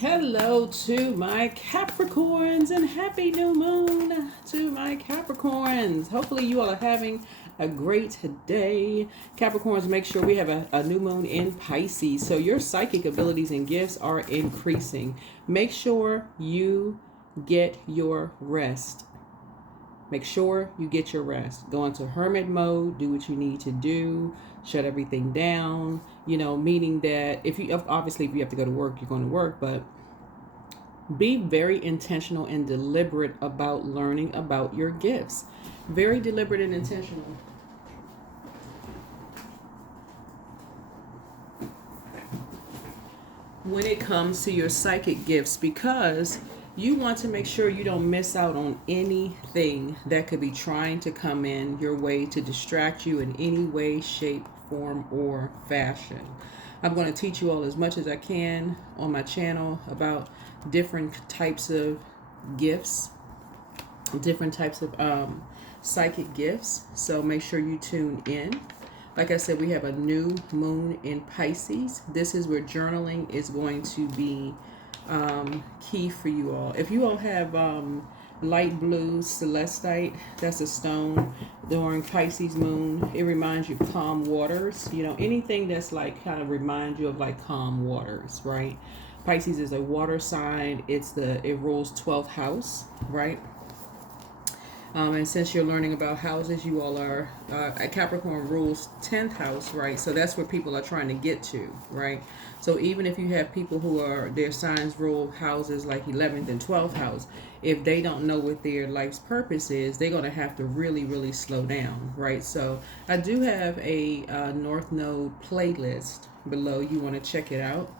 Hello to my Capricorns and happy new moon to my Capricorns. Hopefully you all are having a great day. Capricorns, make sure we have a new moon in Pisces. So your psychic abilities and gifts are increasing. Make sure you get your rest. Make sure you get your rest. Go into hermit mode, do what you need to do, shut everything down, meaning that if you have to go to work, you're going to work, but be very intentional and deliberate about learning about your gifts. Very deliberate and intentional. When it comes to your psychic gifts, because you want to make sure you don't miss out on anything that could be trying to come in your way to distract you in any way, shape, form, or fashion. I'm going to teach you all as much as I can on my channel about different types of gifts, different types of psychic gifts. So make sure you tune in. Like I said, we have a new moon in Pisces. This is where journaling is going to be key for you all. If you all have light blue celestite, that's a stone during Pisces moon, it reminds you of calm waters. Anything that's like kind of reminds you of like calm waters, right? Pisces is a water sign. It rules 12th house, right? And since you're learning about houses, you all are, Capricorn rules 10th house, right? So that's where people are trying to get to, right? So even if you have people who are, their signs rule houses like 11th and 12th house, if they don't know what their life's purpose is, they're going to have to really, really slow down, right? So I do have a North Node playlist below. You want to check it out.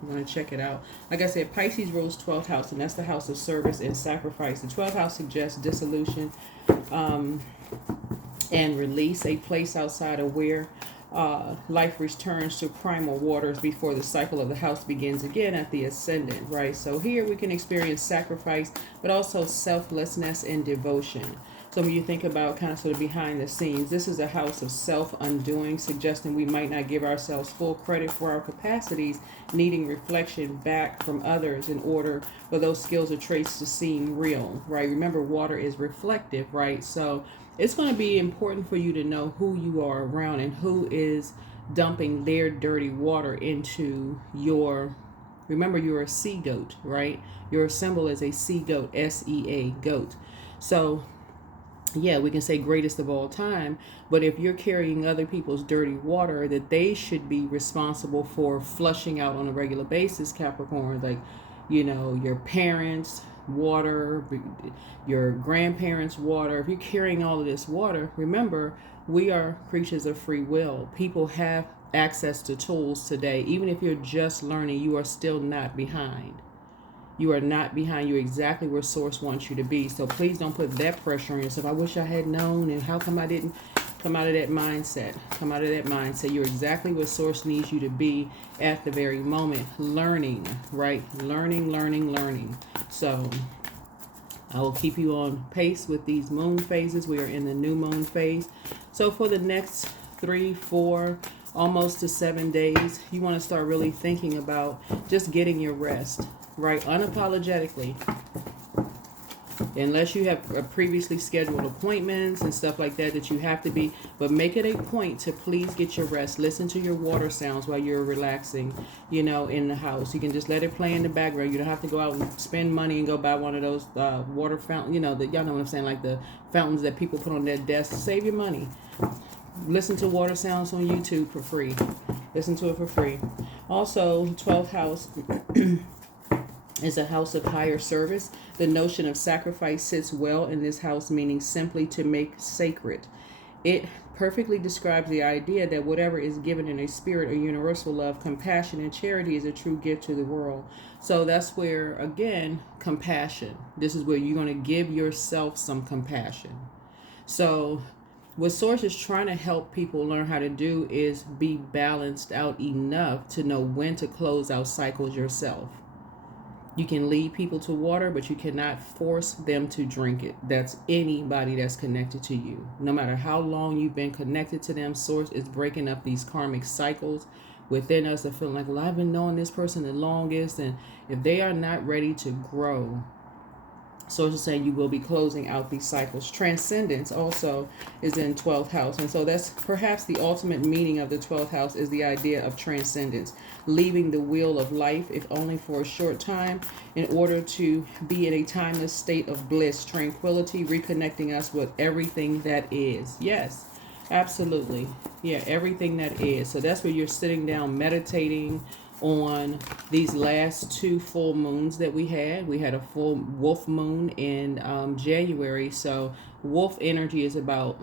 Like I said, Pisces rules 12th house, and that's the house of service and sacrifice. The 12th house suggests dissolution and release, a place outside of where life returns to primal waters before the cycle of the house begins again at the ascendant, right? So here we can experience sacrifice, but also selflessness and devotion. So when you think about kind of sort of behind the scenes, this is a house of self-undoing, suggesting we might not give ourselves full credit for our capacities, needing reflection back from others in order for those skills or traits to seem real, right? Remember, water is reflective, right? So it's going to be important for you to know who you are around and who is dumping their dirty water into your... Remember, you're a sea goat, right? Your symbol is a sea goat, S-E-A, goat. So yeah, we can say greatest of all time, but if you're carrying other people's dirty water that they should be responsible for flushing out on a regular basis, Capricorn, like, your parents' water, your grandparents' water, if you're carrying all of this water, remember, we are creatures of free will. People have access to tools today. Even if you're just learning, you are still not behind. You are not behind. You're exactly where Source wants you to be. So please don't put that pressure on yourself. I wish I had known, and how come I didn't come out of that mindset? Come out of that mindset. You're exactly where Source needs you to be at the very moment. Learning, right? Learning. So I will keep you on pace with these moon phases. We are in the new moon phase. So for the next 3, 4, almost to 7 days, you want to start really thinking about just getting your rest. Right, unapologetically, unless you have previously scheduled appointments and stuff like that you have to be, but make it a point to please get your rest. Listen to your water sounds while you're relaxing, in the house. You can just let it play in the background. You don't have to go out and spend money and go buy one of those water fountains, y'all know what I'm saying, like the fountains that people put on their desks. Save your money. Listen to water sounds on YouTube for free. Listen to it for free. Also, 12th house is a house of higher service. The notion of sacrifice sits well in this house, meaning simply to make sacred. It perfectly describes the idea that whatever is given in a spirit or universal love, compassion, and charity is a true gift to the world. So that's where, again, compassion. This is where you're going to give yourself some compassion. So what Source is trying to help people learn how to do is be balanced out enough to know when to close out cycles yourself. You can lead people to water, but you cannot force them to drink it. That's anybody that's connected to you. No matter how long you've been connected to them, Source is breaking up these karmic cycles within us of feeling like, well, I've been knowing this person the longest. And if they are not ready to grow, so to say, you will be closing out these cycles. Transcendence also is in 12th house. And so that's perhaps the ultimate meaning of the 12th house, is the idea of transcendence. Leaving the wheel of life, if only for a short time, in order to be in a timeless state of bliss, tranquility, reconnecting us with everything that is. Yes, absolutely. Yeah, everything that is. So that's where you're sitting down meditating on these last 2 full moons that we had. We had a full wolf moon in January. So wolf energy is about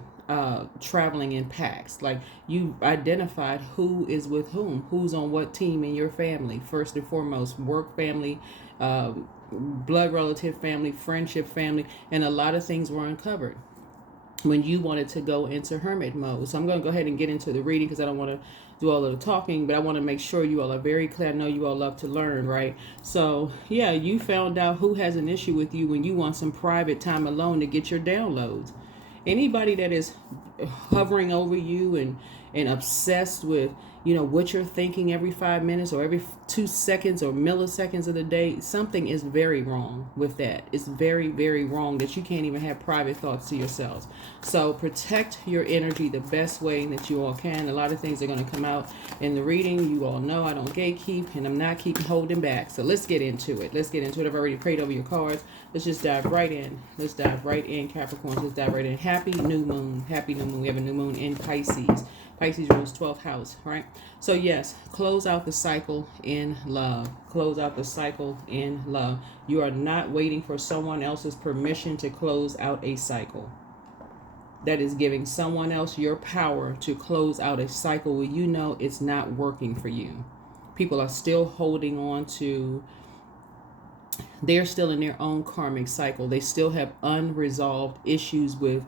traveling in packs. Like, you identified who is with whom, who's on what team in your family. First and foremost, work family, blood relative family, friendship family, and a lot of things were uncovered when you wanted to go into hermit mode. So I'm going to go ahead and get into the reading, because I don't want to do all of the talking, but I want to make sure you all are very clear. I know you all love to learn, right? So yeah, you found out who has an issue with you when you want some private time alone to get your downloads. Anybody that is hovering over you and obsessed with, what you're thinking every 5 minutes or every 2 seconds or milliseconds of the day, something is very wrong with that. It's very, very wrong that you can't even have private thoughts to yourselves. So protect your energy the best way that you all can. A lot of things are going to come out in the reading. You all know I don't gatekeep, and I'm not keeping holding back. So let's get into it. I've already prayed over your cards. Let's just dive right in. Capricorns. Let's dive right in. Happy new moon. We have a new moon in Pisces. Pisces rules 12th house, right? So yes, close out the cycle in love. You are not waiting for someone else's permission to close out a cycle. That is giving someone else your power to close out a cycle where you know it's not working for you. People are still holding on to, they're still in their own karmic cycle. They still have unresolved issues with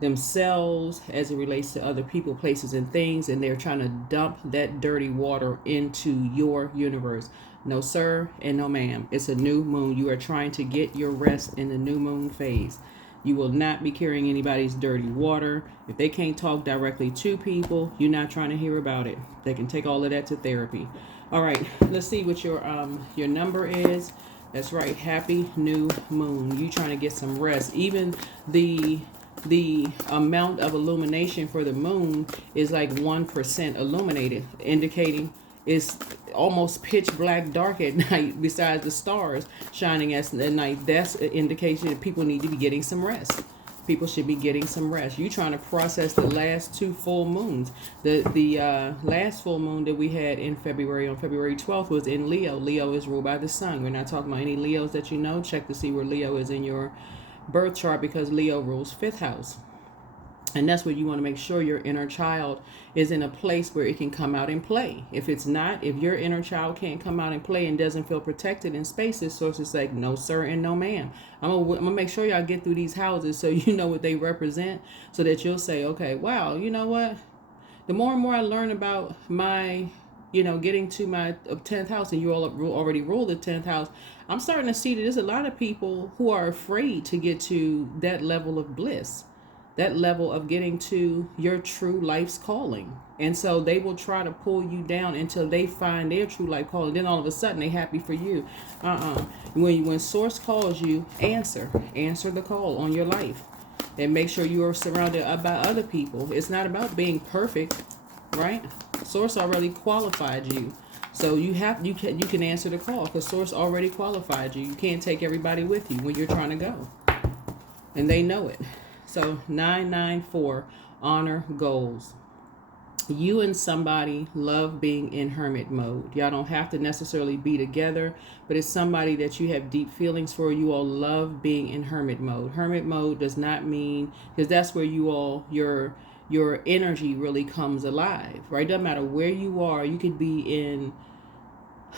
themselves as it relates to other people, places, and things, and they're trying to dump that dirty water into your universe. No sir and no ma'am. It's a new moon. You are trying to get your rest in the new moon phase. You will not be carrying anybody's dirty water. If they can't talk directly to people, you're not trying to hear about it. They can take all of that to therapy. All right, let's see what your number is. That's right, happy new moon. You trying to get some rest. Even the amount of illumination for the moon is like 1% illuminated, indicating it's almost pitch black dark at night besides the stars shining at night. That's an indication that people need to be getting some rest. People should be getting some rest. You trying to process the last 2 full moons. The last full moon that we had in February, on February 12th, was in Leo. Leo is ruled by the sun. We're not talking about any Leos that you know. Check to see where Leo is in your birth chart, because Leo rules 5th house. And that's where you want to make sure your inner child is in a place where it can come out and play. If it's not, if your inner child can't come out and play and doesn't feel protected in spaces, sources like no sir and no ma'am. I'm gonna make sure y'all get through these houses so you know what they represent, so that you'll say, okay, wow, you know what? The more and more I learn about my, getting to my 10th house, and you all already rule the 10th house, I'm starting to see that there's a lot of people who are afraid to get to that level of bliss, that level of getting to your true life's calling. And so they will try to pull you down until they find their true life calling. Then all of a sudden they're happy for you. When source calls you, answer the call on your life, and make sure you are surrounded by other people. It's not about being perfect, right? Source already qualified you. So you can answer the call, because source already qualified you. You can't take everybody with you when you're trying to go. And they know it. So 994, honor goals. You and somebody love being in hermit mode. Y'all don't have to necessarily be together, but it's somebody that you have deep feelings for. You all love being in hermit mode. Hermit mode does not mean, because that's where you all, your energy really comes alive, right? Doesn't matter where you are. You could be in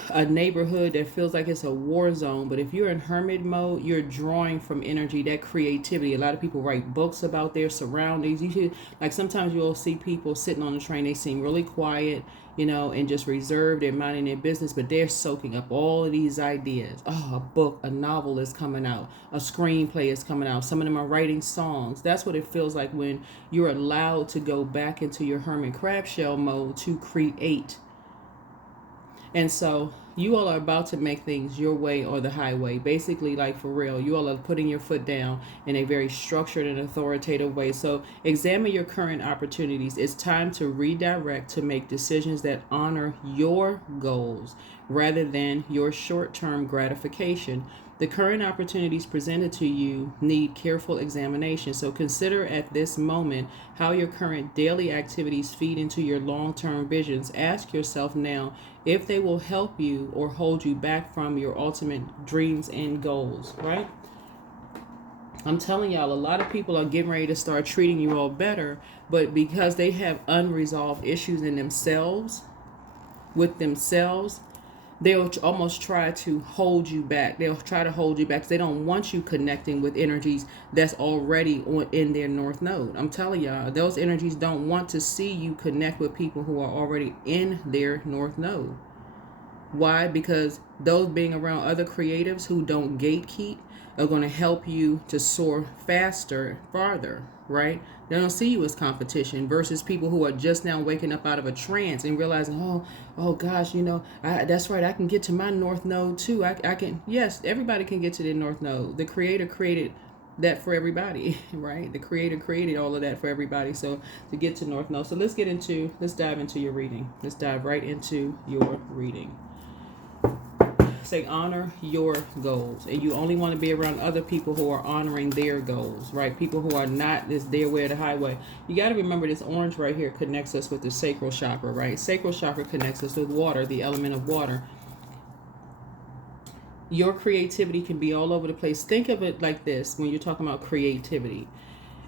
a neighborhood that feels like it's a war zone, but if you're in hermit mode, you're drawing from energy, that creativity. A lot of people write books about their surroundings. You should, like, sometimes you'll see people sitting on the train, they seem really quiet, and just reserved, they're minding their business, but they're soaking up all of these ideas. Oh, a book, a novel is coming out, a screenplay is coming out, some of them are writing songs. That's what it feels like when you're allowed to go back into your hermit crab shell mode to create. And so you all are about to make things your way or the highway. Basically, like for real, you all are putting your foot down in a very structured and authoritative way. So examine your current opportunities. It's time to redirect, to make decisions that honor your goals rather than your short-term gratification. The current opportunities presented to you need careful examination. So consider at this moment how your current daily activities feed into your long-term visions. Ask yourself now if they will help you or hold you back from your ultimate dreams and goals, right? I'm telling y'all, a lot of people are getting ready to start treating you all better, but because they have unresolved issues in themselves, with themselves, they'll almost try to hold you back. They'll try to hold you back because they don't want you connecting with energies that's already in their north node. I'm telling y'all, those energies don't want to see you connect with people who are already in their north node. Why? Because those being around other creatives who don't gatekeep are going to help you to soar faster, farther, right? They don't see you as competition versus people who are just now waking up out of a trance and realizing, oh gosh, that's right. I can get to my north node too. I can, yes, everybody can get to their north node. The creator created that for everybody, right? The creator created all of that for everybody. So to get to north node. So let's dive into your reading. Let's dive right into your reading. Say honor your goals, and you only want to be around other people who are honoring their goals, right? People who are not this their way or the highway. You got to remember this orange right here connects us with the sacral chakra, right? Sacral chakra connects us with water, the element of water. Your creativity can be all over the place. Think of it like this when you're talking about creativity.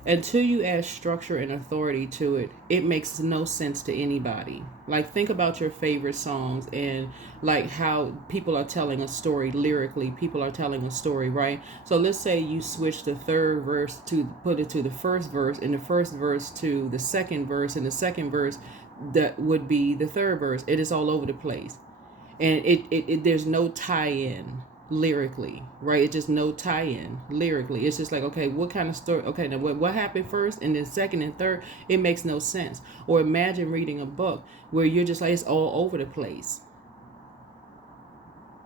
Until you add structure and authority to it, it makes no sense to anybody. Like, think about your favorite songs and like how people are telling a story lyrically. People are telling a story, right? So let's say you switch the third verse to put it to the first verse, and the first verse to the second verse, and the second verse that would be the third verse. It is all over the place, and it there's no tie-in lyrically, right? It's just no tie-in lyrically. It's just like, okay, what kind of story? Okay, now what happened first and then second and third? It makes no sense. Or imagine reading a book where you're just like, it's all over the place,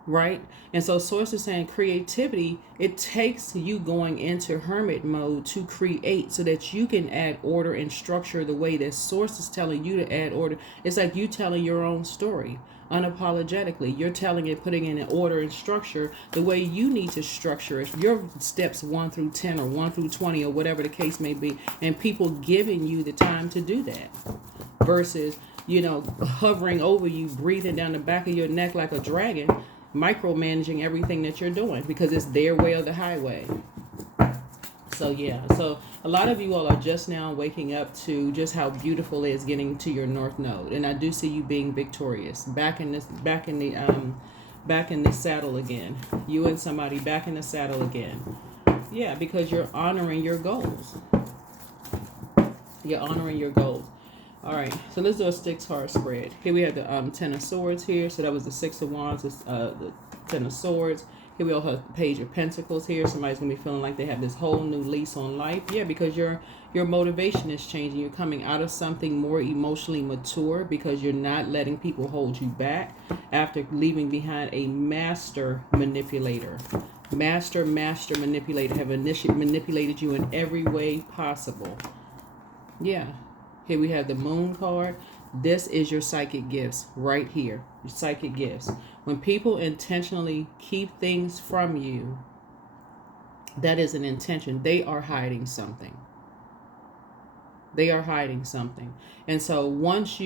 right? And so source is saying creativity, it takes you going into hermit mode to create so that you can add order and structure the way that source is telling you to add order. It's like you telling your own story unapologetically. You're telling it, putting in an order and structure the way you need to structure it. Your steps 1 through 10 or 1 through 20 or whatever the case may be, and people giving you the time to do that versus, hovering over you, breathing down the back of your neck like a dragon, micromanaging everything that you're doing because it's their way or the highway. So a lot of you all are just now waking up to just how beautiful it is getting to your north node, and I do see you being victorious, back in the saddle again. You and somebody back in the saddle again. Yeah, because you're honoring your goals. You're honoring your goals. All right, so let's do a 6-card spread. Here we have the 10 of Swords here. So that was the 6 of Wands, the 10 of Swords. Here we also have the Page of Pentacles here. Somebody's going to be feeling like they have this whole new lease on life. Yeah, because your motivation is changing. You're coming out of something more emotionally mature because you're not letting people hold you back after leaving behind a master manipulator. Master manipulator have manipulated you in every way possible. Yeah. Here we have the Moon card. This is your psychic gifts right here. Your psychic gifts. When people intentionally keep things from you, that is an intention. They are hiding something. They are hiding something. And so once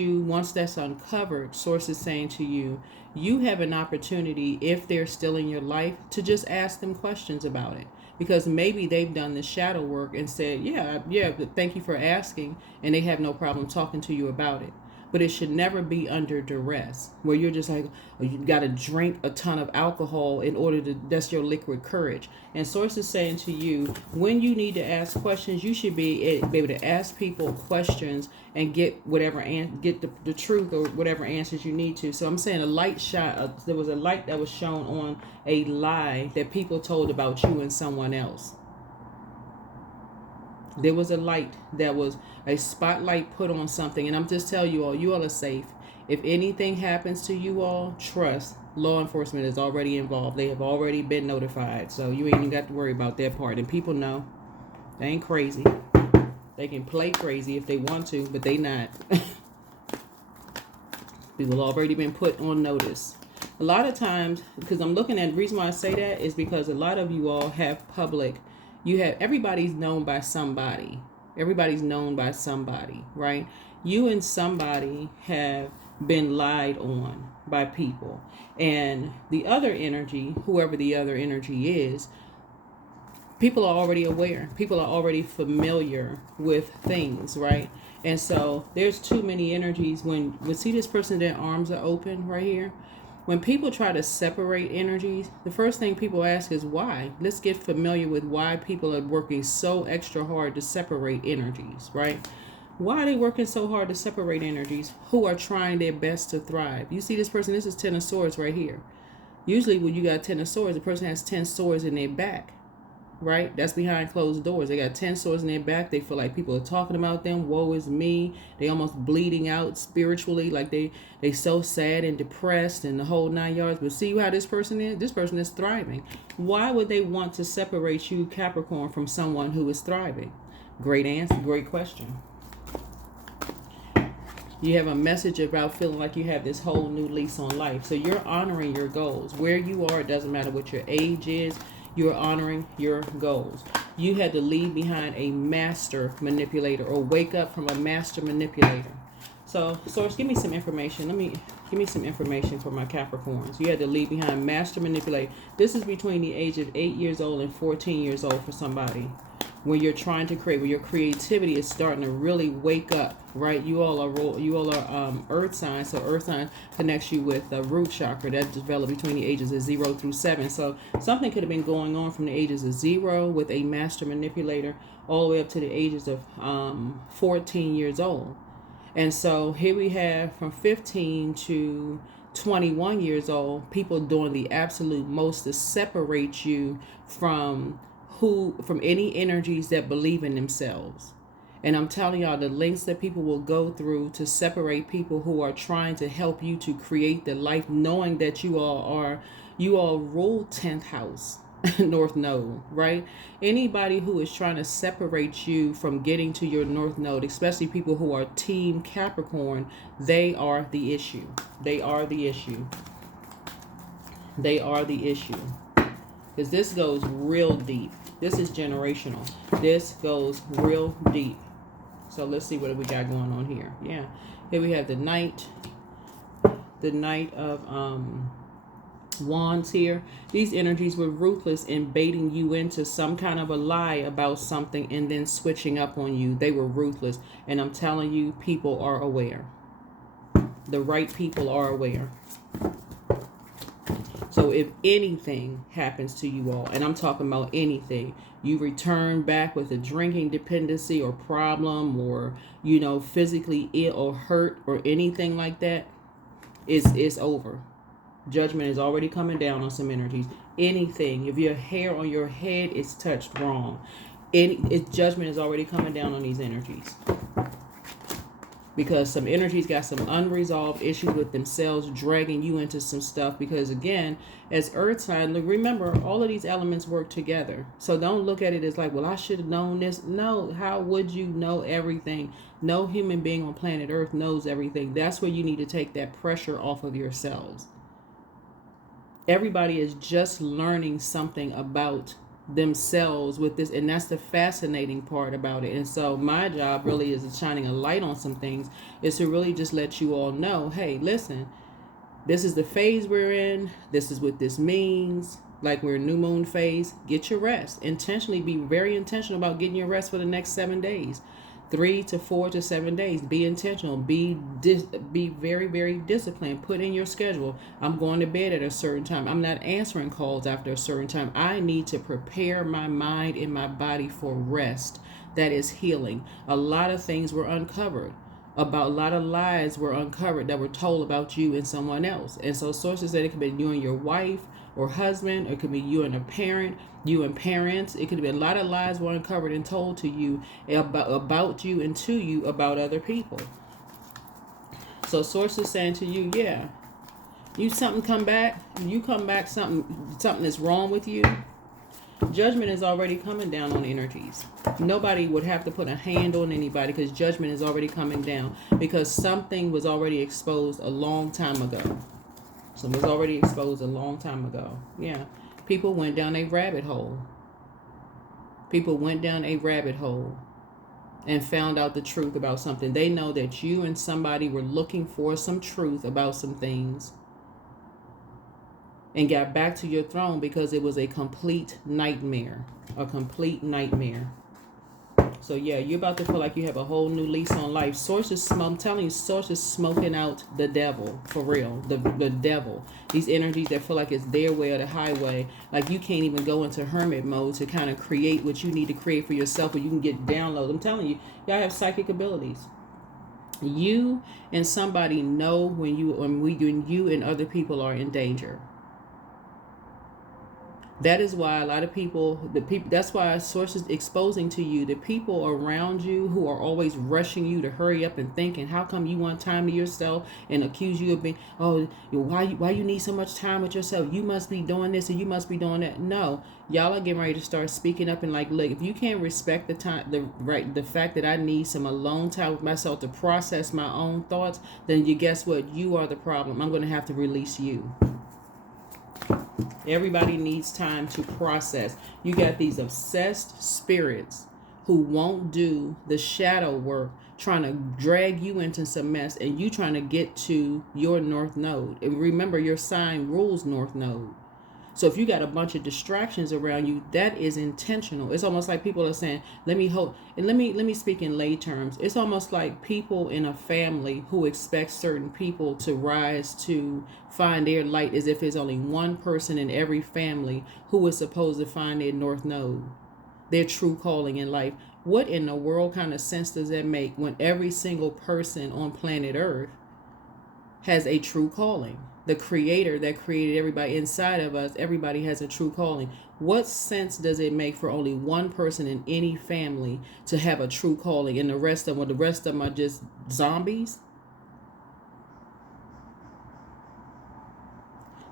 that's uncovered, source is saying to you, you have an opportunity, if they're still in your life, to just ask them questions about it. Because maybe they've done the shadow work and said, yeah, thank you for asking, and they have no problem talking to you about it. But it should never be under duress, where you're just like, oh, you got to drink a ton of alcohol in order to, that's your liquid courage. And source is saying to you, when you need to ask questions, you should be able to ask people questions and get the truth or whatever answers you need to. So I'm saying there was a light that was shown on a lie that people told about you and someone else. There was a light that was a spotlight put on something, and I'm just telling you all are safe. If anything happens to you all, trust law enforcement is already involved. They have already been notified. So you ain't even got to worry about that part. And people know they ain't crazy. They can play crazy if they want to, but they not. People already been put on notice. A lot of times, because I'm looking at, the reason why I say that is because a lot of you all have public, everybody's known by somebody. Everybody's known by somebody, right? You and somebody have been lied on by people. And the other energy, whoever the other energy is, people are already aware. People are already familiar with things, right? And so there's too many energies. When we see this person, their arms are open right here. When people try to separate energies, the first thing people ask is why. Let's get familiar with why people are working so extra hard to separate energies, right? Why are they working so hard to separate energies who are trying their best to thrive? You see this person, this is 10 of Swords right here. Usually when you got 10 of Swords, the person has 10 swords in their back, right? That's behind closed doors. They got 10 swords in their back. They feel like people are talking about them. Woe is me. They almost bleeding out spiritually. Like they so sad and depressed and the whole 9 yards. But see how this person is? This person is thriving. Why would they want to separate you, Capricorn, from someone who is thriving? Great answer. Great question. You have a message about feeling like you have this whole new lease on life. So you're honoring your goals. Where you are, it doesn't matter what your age is. You're honoring your goals. You had to leave behind a master manipulator or wake up from a master manipulator. So, Source, give me some information. Give me some information for my Capricorns. You had to leave behind master manipulator. This is between the age of 8 years old and 14 years old for somebody. When you're trying to create, when your creativity is starting to really wake up, right? You all are earth signs, so earth sign connects you with the root chakra that developed between the ages of 0 through 7. So something could have been going on from the ages of 0 with a master manipulator all the way up to the ages of 14 years old. And so here we have from 15 to 21 years old, people doing the absolute most to separate you from any energies that believe in themselves. And I'm telling y'all, the lengths that people will go through to separate people who are trying to help you to create the life, knowing that you all rule 10th house, North Node, right? Anybody who is trying to separate you from getting to your North Node, especially people who are Team Capricorn, they are the issue. They are the issue. They are the issue. Because this goes real deep. This is generational. This goes real deep. So let's see what we got going on here. Yeah. Here we have the Knight of Wands here. These energies were ruthless in baiting you into some kind of a lie about something and then switching up on you. They were ruthless. And I'm telling you, people are aware. The right people are aware. So if anything happens to you all, and I'm talking about anything, you return back with a drinking dependency or problem or, physically ill or hurt or anything like that, it's over. Judgment is already coming down on some energies. Anything, if your hair on your head is touched wrong, judgment is already coming down on these energies. Because some energies got some unresolved issues with themselves, dragging you into some stuff. Because again, as earth sign, remember, all of these elements work together. So don't look at it as like, well, I should have known this. No, how would you know everything? No human being on planet Earth knows everything. That's where you need to take that pressure off of yourselves. Everybody is just learning something about themselves with this, and that's the fascinating part about it. And so my job really is shining a light on some things, is to really just let you all know, hey, listen, this is the phase we're in, this is what this means. Like, we're in new moon phase. Get your rest. Intentionally, be very intentional about getting your rest for the next 7 days. 3 to 4 to 7 days. Be intentional. Be very, very disciplined. Put in your schedule. I'm going to bed at a certain time. I'm not answering calls after a certain time. I need to prepare my mind and my body for rest. That is healing. A lot of things were uncovered. A lot of lies were uncovered that were told about you and someone else. And so sources said it could be you and your wife or husband, or it could be you and a parent, you and parents. It could be a lot of lies were uncovered and told to you about you and to you about other people. So source is saying to you, yeah, you come back, something is wrong with you. Judgment is already coming down on energies. Nobody would have to put a hand on anybody because judgment is already coming down because something was already exposed a long time ago. Something was already exposed a long time ago. Yeah. People went down a rabbit hole. People went down a rabbit hole and found out the truth about something. They know that you and somebody were looking for some truth about some things and got back to your throne because it was a complete nightmare. A complete nightmare. So yeah, you're about to feel like you have a whole new lease on life. I'm telling you, Source is smoking out the devil, for real. The devil. These energies that feel like it's their way or the highway. Like you can't even go into hermit mode to kind of create what you need to create for yourself, or you can get downloads. I'm telling you, y'all have psychic abilities. You and somebody know when you and other people are in danger. That is why a lot of that's why Source is exposing to you the people around you who are always rushing you to hurry up and thinking, how come you want time to yourself, and accuse you of being, why you need so much time with yourself? You must be doing this and you must be doing that. No, y'all are getting ready to start speaking up and like, look, if you can't respect the fact that I need some alone time with myself to process my own thoughts, then guess what? You are the problem. I'm going to have to release you. Everybody needs time to process. You got these obsessed spirits who won't do the shadow work, trying to drag you into some mess, and you trying to get to your north node. And remember, your sign rules north node. So if you got a bunch of distractions around you, that is intentional. It's almost like people are saying, let me speak in lay terms. It's almost like people in a family who expect certain people to rise to find their light, as if there's only one person in every family who is supposed to find their north node, their true calling in life. What in the world kind of sense does that make when every single person on planet Earth has a true calling? The creator that created everybody inside of us, everybody has a true calling. What sense does it make for only one person in any family to have a true calling and the rest of them are just zombies?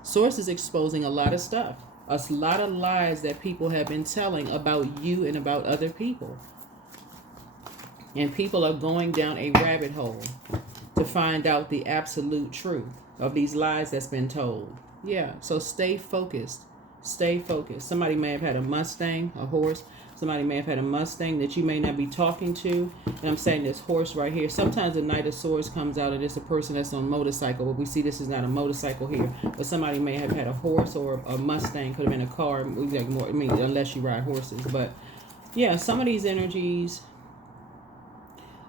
Source is exposing a lot of stuff. A lot of lies that people have been telling about you and about other people. And people are going down a rabbit hole to find out the absolute truth of these lies that's been told. Yeah, so stay focused. Stay focused. Somebody may have had a Mustang, a horse. Somebody may have had a Mustang that you may not be talking to. And I'm saying this horse right here. Sometimes the Knight of Swords comes out and it's a person that's on a motorcycle. But we see this is not a motorcycle here. But somebody may have had a horse or a Mustang. Could have been a car. Unless you ride horses. But yeah, some of these energies,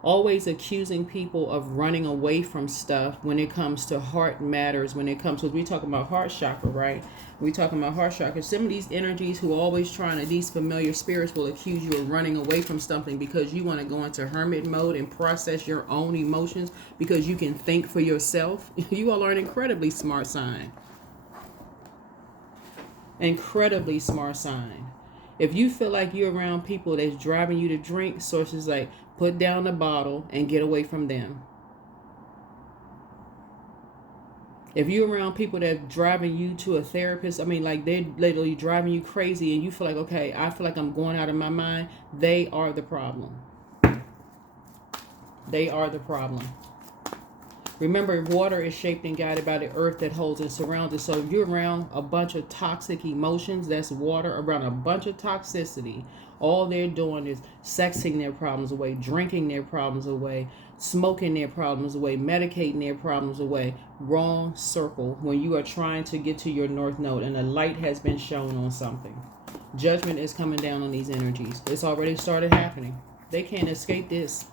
always accusing people of running away from stuff when it comes to heart matters, because we talking about heart chakra, right? We talking about heart chakra. Some of these energies who are always these familiar spirits will accuse you of running away from something because you want to go into hermit mode and process your own emotions because you can think for yourself. You all are an incredibly smart sign. Incredibly smart sign. If you feel like you're around people that's driving you to drink, sources like, put down the bottle and get away from them. If you're around people that are driving you to a therapist, they're literally driving you crazy and you feel like, okay, I feel like I'm going out of my mind, they are the problem. They are the problem. Remember, water is shaped and guided by the earth that holds and surrounds it. So if you're around a bunch of toxic emotions, that's water, around a bunch of toxicity. All they're doing is sexing their problems away, drinking their problems away, smoking their problems away, medicating their problems away. Wrong circle when you are trying to get to your north node and a light has been shown on something. Judgment is coming down on these energies. It's already started happening. They can't escape this.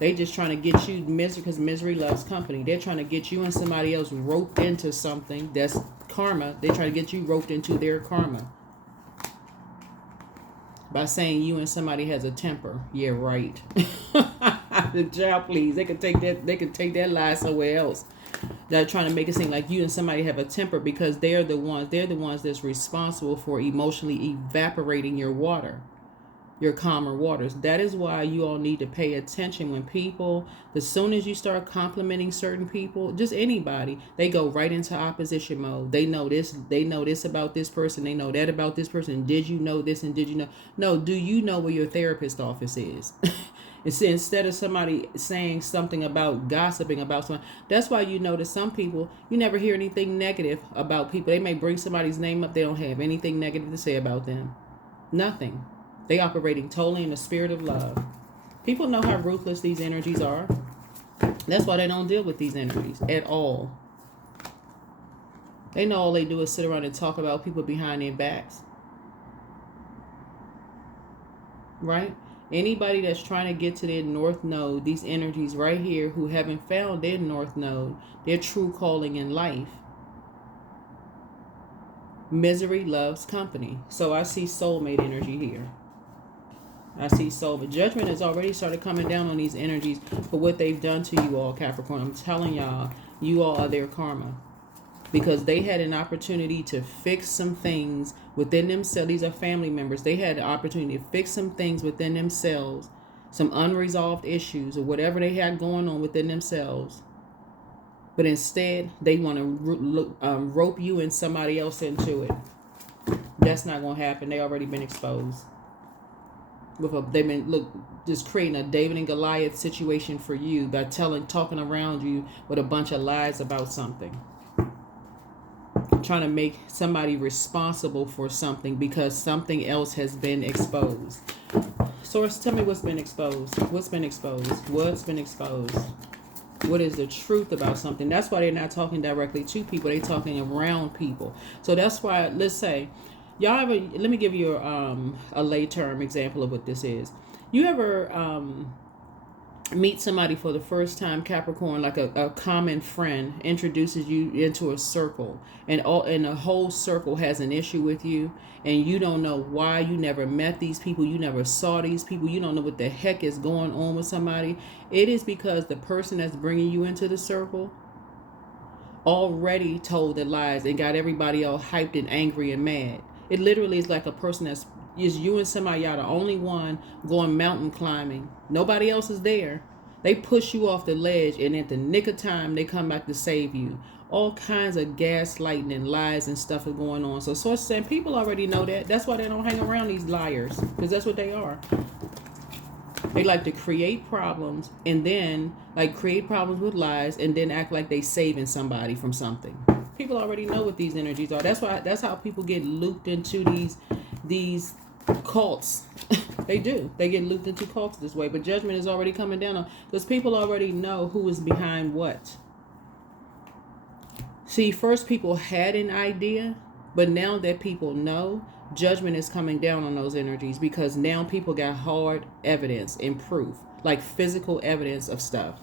They just trying to get you misery because misery loves company. They're trying to get you and somebody else roped into something that's karma. They're trying to get you roped into their karma by saying you and somebody has a temper. Yeah, right. The job, please. They could take that. They could take that lie somewhere else. They're trying to make it seem like you and somebody have a temper because they're the ones. They're the ones that's responsible for emotionally evaporating your water. your calmer waters. That is why you all need to pay attention when people, as soon as you start complimenting certain people, just anybody, they go right into opposition mode. They know this about this person, they know that about this person. Did you know this, and did you know? No, do you know where your therapist office is? It's instead of somebody saying something about gossiping about someone. That's why you notice some people, you never hear anything negative about people. They may bring somebody's name up, they don't have anything negative to say about them. Nothing. They operating totally in the spirit of love. People know how ruthless these energies are. That's why they don't deal with these energies at all. They know all they do is sit around and talk about people behind their backs. Right? Anybody that's trying to get to their north node, these energies right here who haven't found their north node, their true calling in life, misery loves company. So I see soulmate energy here. I see soulmate. Judgment has already started coming down on these energies for what they've done to you all, Capricorn. I'm telling y'all, you all are their karma. Because they had an opportunity to fix some things within themselves. These are family members. They had the opportunity to fix some things within themselves, some unresolved issues or whatever they had going on within themselves. But instead, they want to rope you and somebody else into it. That's not going to happen. They already been exposed. They've been just creating a David and Goliath situation for you by talking around you with a bunch of lies about something. Trying to make somebody responsible for something because something else has been exposed. Source, tell me what's been exposed. What's been exposed? What's been exposed? What is the truth about something? That's why they're not talking directly to people. They're talking around people. So that's why, let's say, y'all ever, let me give you a lay term example of what this is. You ever meet somebody for the first time, Capricorn, like a common friend introduces you into a circle, and the whole circle has an issue with you, and you don't know why. You never met these people, you never saw these people, you don't know what the heck is going on with somebody. It is because the person that's bringing you into the circle already told the lies and got everybody all hyped and angry and mad. It literally is like a person is you and somebody, y'all the only one going mountain climbing. Nobody else is there. They push you off the ledge, and at the nick of time, they come back to save you. All kinds of gaslighting and lies and stuff is going on. So source saying people already know that. That's why they don't hang around these liars, because that's what they are. They like to create problems and then create problems with lies and then act like they saving somebody from something. People already know what these energies are. That's how people get looped into these cults. They do. They get looped into cults this way. But judgment is already coming down on, because people already know who is behind what. See, first people had an idea, but now that people know, judgment is coming down on those energies, because now people got hard evidence and proof, like physical evidence of stuff.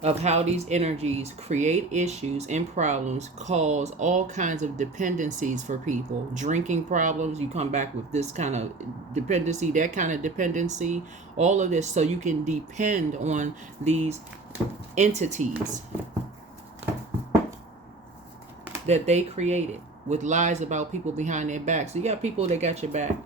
Of how these energies create issues and problems, cause all kinds of dependencies for people. Drinking problems, you come back with this kind of dependency, that kind of dependency, all of this, so you can depend on these entities that they created with lies about people behind their back. So you got people that got your back.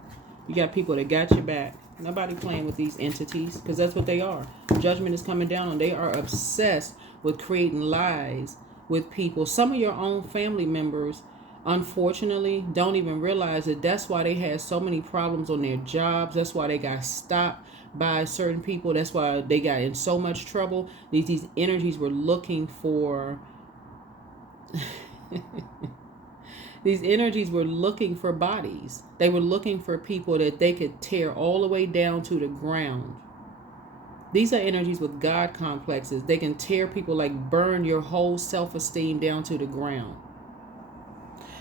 You got people that got your back. Nobody playing with these entities, because that's what they are. Judgment is coming down on. They are obsessed with creating lies with people. Some of your own family members, unfortunately, don't even realize that that's why they had so many problems on their jobs. That's why they got stopped by certain people. That's why they got in so much trouble. These energies were looking for... These energies were looking for bodies. They were looking for people that they could tear all the way down to the ground. These are energies with God complexes. They can tear people, burn your whole self-esteem down to the ground.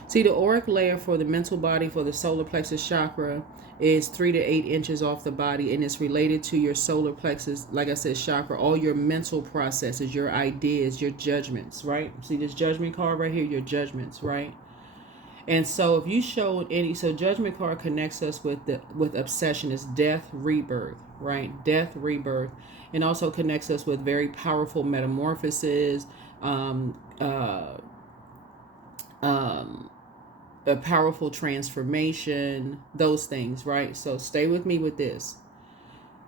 See, the auric layer for the mental body, for the solar plexus chakra, is 3 to 8 inches off the body, and it's related to your solar plexus, like I said, chakra, all your mental processes, your ideas, your judgments, right? See this judgment card right here, your judgments, right? And so if you showed so judgment card connects us with obsession, is death, rebirth, right? Death, rebirth, and also connects us with very powerful metamorphoses, a powerful transformation, those things, right? So stay with me with this.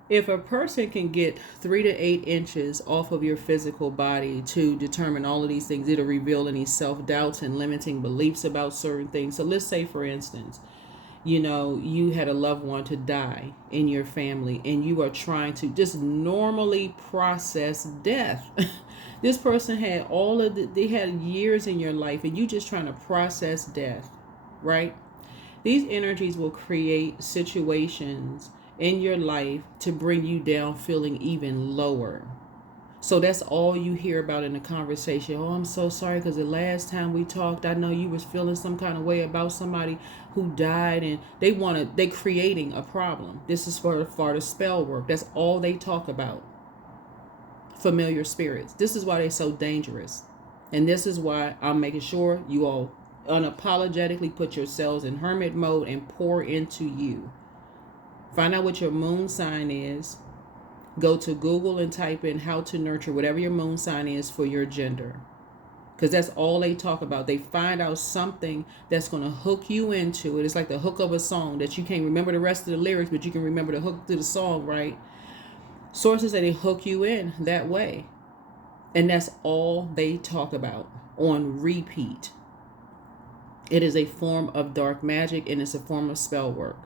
If a person can get 3 to 8 inches off of your physical body to determine all of these things, it'll reveal any self-doubts and limiting beliefs about certain things. So let's say, for instance, you had a loved one to die in your family and you are trying to just normally process death. This person had they had years in your life and you just trying to process death, right? These energies will create situations in your life to bring you down feeling even lower. So that's all you hear about in the conversation. Oh, I'm so sorry because the last time we talked, I know you was feeling some kind of way about somebody who died, and they creating a problem. This is for the spell work. That's all they talk about. Familiar spirits. This is why they're so dangerous. And this is why I'm making sure you all unapologetically put yourselves in hermit mode and pour into you. Find out what your moon sign is. Go to Google and type in how to nurture whatever your moon sign is for your gender. Because that's all they talk about. They find out something that's going to hook you into it. It's like the hook of a song that you can't remember the rest of the lyrics, but you can remember the hook to the song, right? Sources that they hook you in that way. And that's all they talk about on repeat. It is a form of dark magic and it's a form of spell work.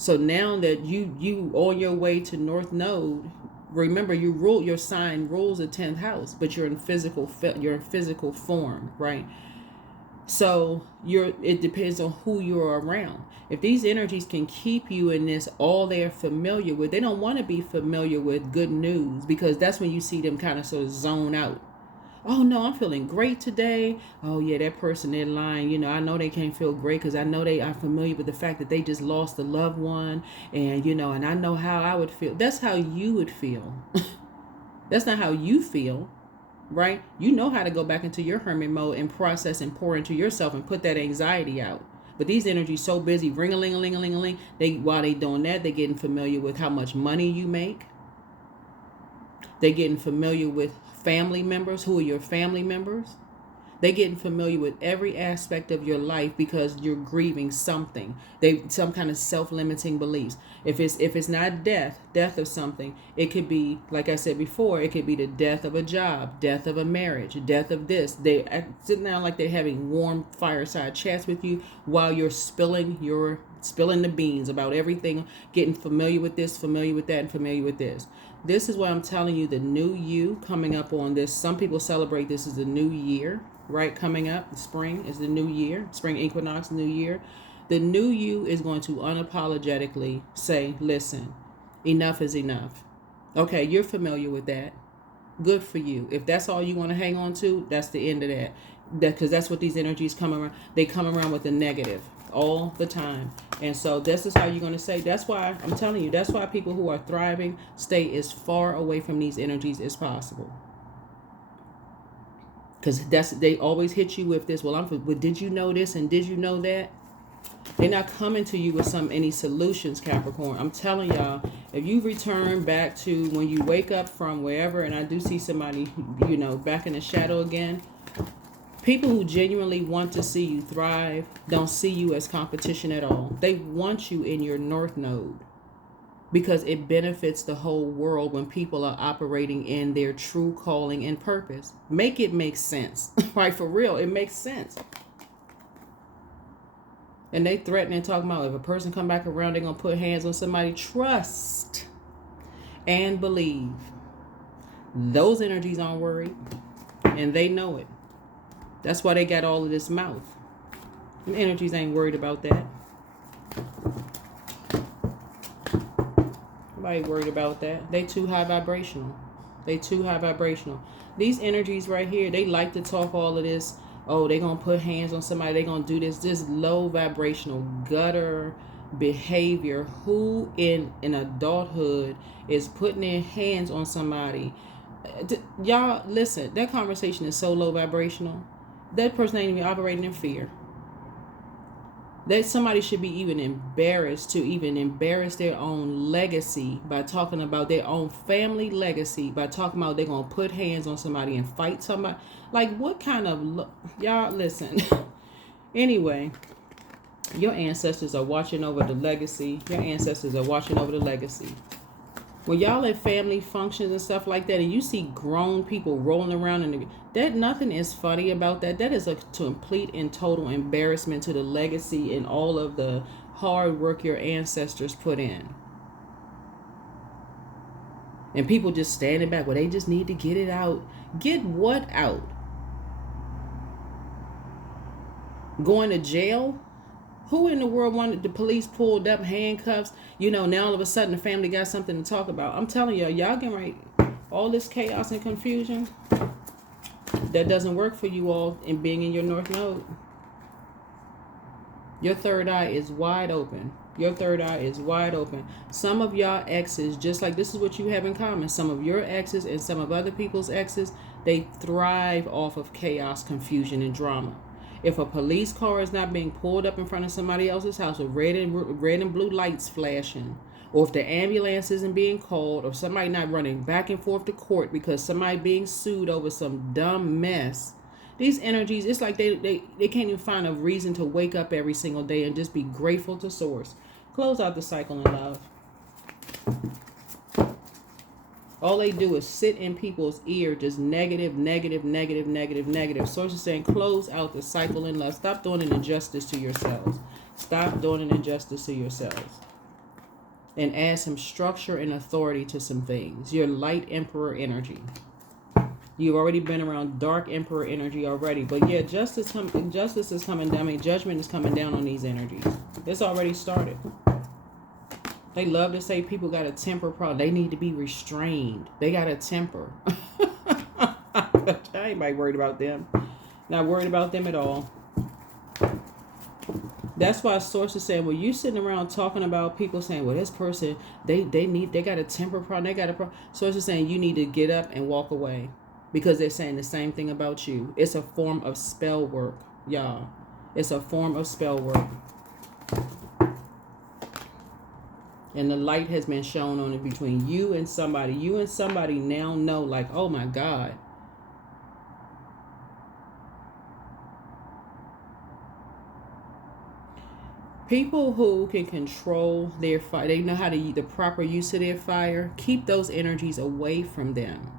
So now that you on your way to North Node, remember your sign rules the 10th house, but you're in physical form, right? So it depends on who you're around. If these energies can keep you in this, all they're familiar with, they don't want to be familiar with good news, because that's when you see them kind of sort of zone out. Oh no, I'm feeling great today. Oh yeah, that person, they're lying. I know they can't feel great because I know they are familiar with the fact that they just lost a loved one. And and I know how I would feel. That's how you would feel. That's not how you feel, right? You know how to go back into your hermit mode and process and pour into yourself and put that anxiety out. But these energies so busy, ring-a-ling-a-ling-a-ling-a-ling. While they doing that, they're getting familiar with how much money you make. They're getting familiar with family members. Who are your family members? They're getting familiar with every aspect of your life because you're grieving something. Some kind of self-limiting beliefs. If it's not death of something, it could be, like I said before, it could be the death of a job, death of a marriage, death of this. They sit down like they're having warm fireside chats with you while you're spilling the beans about everything, getting familiar with this, familiar with that, and familiar with this. This is why I'm telling you, the new you coming up on this. Some people celebrate this as the new year, right? Coming up, spring is the new year, spring equinox, new year. The new you is going to unapologetically say, listen, enough is enough. Okay, you're familiar with that. Good for you. If that's all you want to hang on to, that's the end of that. Because that's what these energies come around. They come around with the negative all the time. And so this is how you're going to say. That's why I'm telling you, that's why people who are thriving stay as far away from these energies as possible. Because they always hit you with this. Well, did you know this and did you know that? They're not coming to you with any solutions, Capricorn. I'm telling y'all, if you return back to when you wake up from wherever, and I do see somebody, back in the shadow again, people who genuinely want to see you thrive don't see you as competition at all. They want you in your North Node because it benefits the whole world when people are operating in their true calling and purpose. Make it make sense, right? For real, it makes sense. And they threaten and talking about if a person come back around, they're going to put hands on somebody. Trust and believe. Those energies aren't worried, and they know it. That's why they got all of this mouth. And energies ain't worried about that. Nobody worried about that. They too high vibrational. These energies right here, they like to talk all of this. Oh, they going to put hands on somebody. They going to do this low vibrational gutter behavior. Who in adulthood is putting their hands on somebody? Y'all, listen, that conversation is so low vibrational. That person ain't even operating in fear. That somebody should be even embarrassed to even embarrass their own legacy by talking about their own family legacy, by talking about they're going to put hands on somebody and fight somebody. Like, what kind of... Y'all, listen. Anyway, your ancestors are watching over the legacy. Your ancestors are watching over the legacy. When y'all at family functions and stuff like that, and you see grown people rolling around that, nothing is funny about that. That is a complete and total embarrassment to the legacy and all of the hard work your ancestors put in. And people just standing back. Well, they just need to get it out. Get what out? Going to jail? Who in the world wanted the police pulled up, handcuffs? You know, now all of a sudden the family got something to talk about. I'm telling y'all getting right. All this chaos and confusion, that doesn't work for you all in being in your North Node. Your third eye is wide open. Your third eye is wide open. Some of y'all exes, just like this is what you have in common. Some of your exes and some of other people's exes, they thrive off of chaos, confusion, and drama. If a police car is not being pulled up in front of somebody else's house with red and blue lights flashing, or if the ambulance isn't being called, or somebody not running back and forth to court because somebody being sued over some dumb mess, these energies, it's like they can't even find a reason to wake up every single day and just be grateful to source. Close out the cycle in love. All they do is sit in people's ear, just negative, negative, negative, negative, negative. Source is saying, close out the cycle in love. Stop doing an injustice to yourselves. Stop doing an injustice to yourselves. And add some structure and authority to some things. Your light emperor energy. You've already been around dark emperor energy already. But yeah, justice is coming down. I mean, judgment is coming down on these energies. It's already started. They love to say people got a temper problem. They need to be restrained. They got a temper. I ain't worried about them. Not worried about them at all. That's why Source is saying, well, you sitting around talking about people saying, well, this person, they got a temper problem. They got a problem. Source is saying you need to get up and walk away because they're saying the same thing about you. It's a form of spell work, y'all. It's a form of spell work. And the light has been shown on it between you and somebody. You and somebody now know, like, oh my God. People who can control their fire, they know how to use the proper use of their fire. Keep those energies away from them.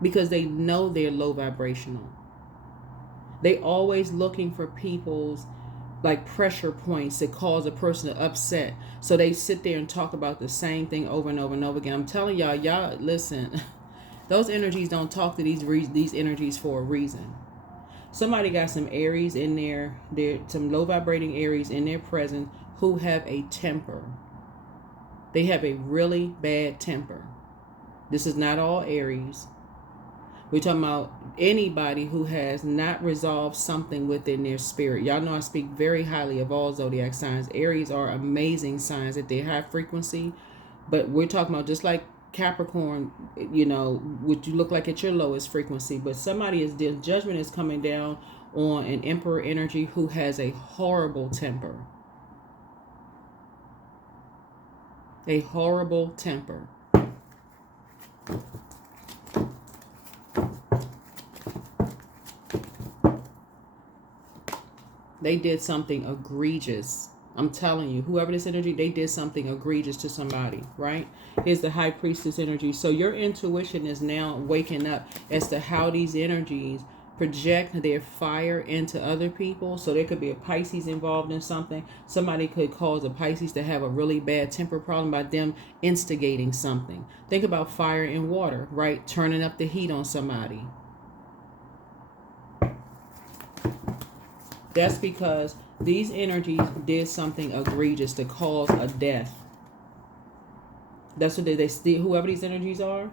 Because they know they're low vibrational. They always looking for people's like pressure points that cause a person to upset. So they sit there and talk about the same thing over and over and over again. I'm telling y'all listen, those energies don't talk to these energies for a reason. Somebody got some Aries in there, some low vibrating Aries in their presence who have a temper. They have a really bad temper. This is not all Aries. We're talking about anybody who has not resolved something within their spirit. Y'all know I speak very highly of all zodiac signs. Aries are amazing signs at their high frequency. But we're talking about just like Capricorn, you know, would you look like at your lowest frequency. But judgment is coming down on an emperor energy who has a horrible temper. A horrible temper. They did something egregious. I'm telling you, whoever this energy, they did something egregious to somebody, right? Here's the high priestess energy. So your intuition is now waking up as to how these energies project their fire into other people. So there could be a Pisces involved in something. Somebody could cause a Pisces to have a really bad temper problem by them instigating something. Think about fire and water, right? Turning up the heat on somebody. That's because these energies did something egregious to cause a death. That's what they whoever these energies are,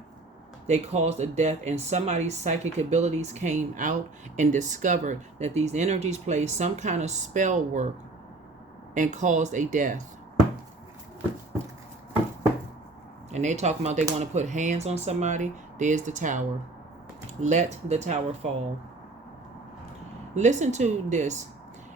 they caused a death, and somebody's psychic abilities came out and discovered that these energies played some kind of spell work and caused a death. And they talking about they want to put hands on somebody. There's the tower. Let the tower fall. Listen to this.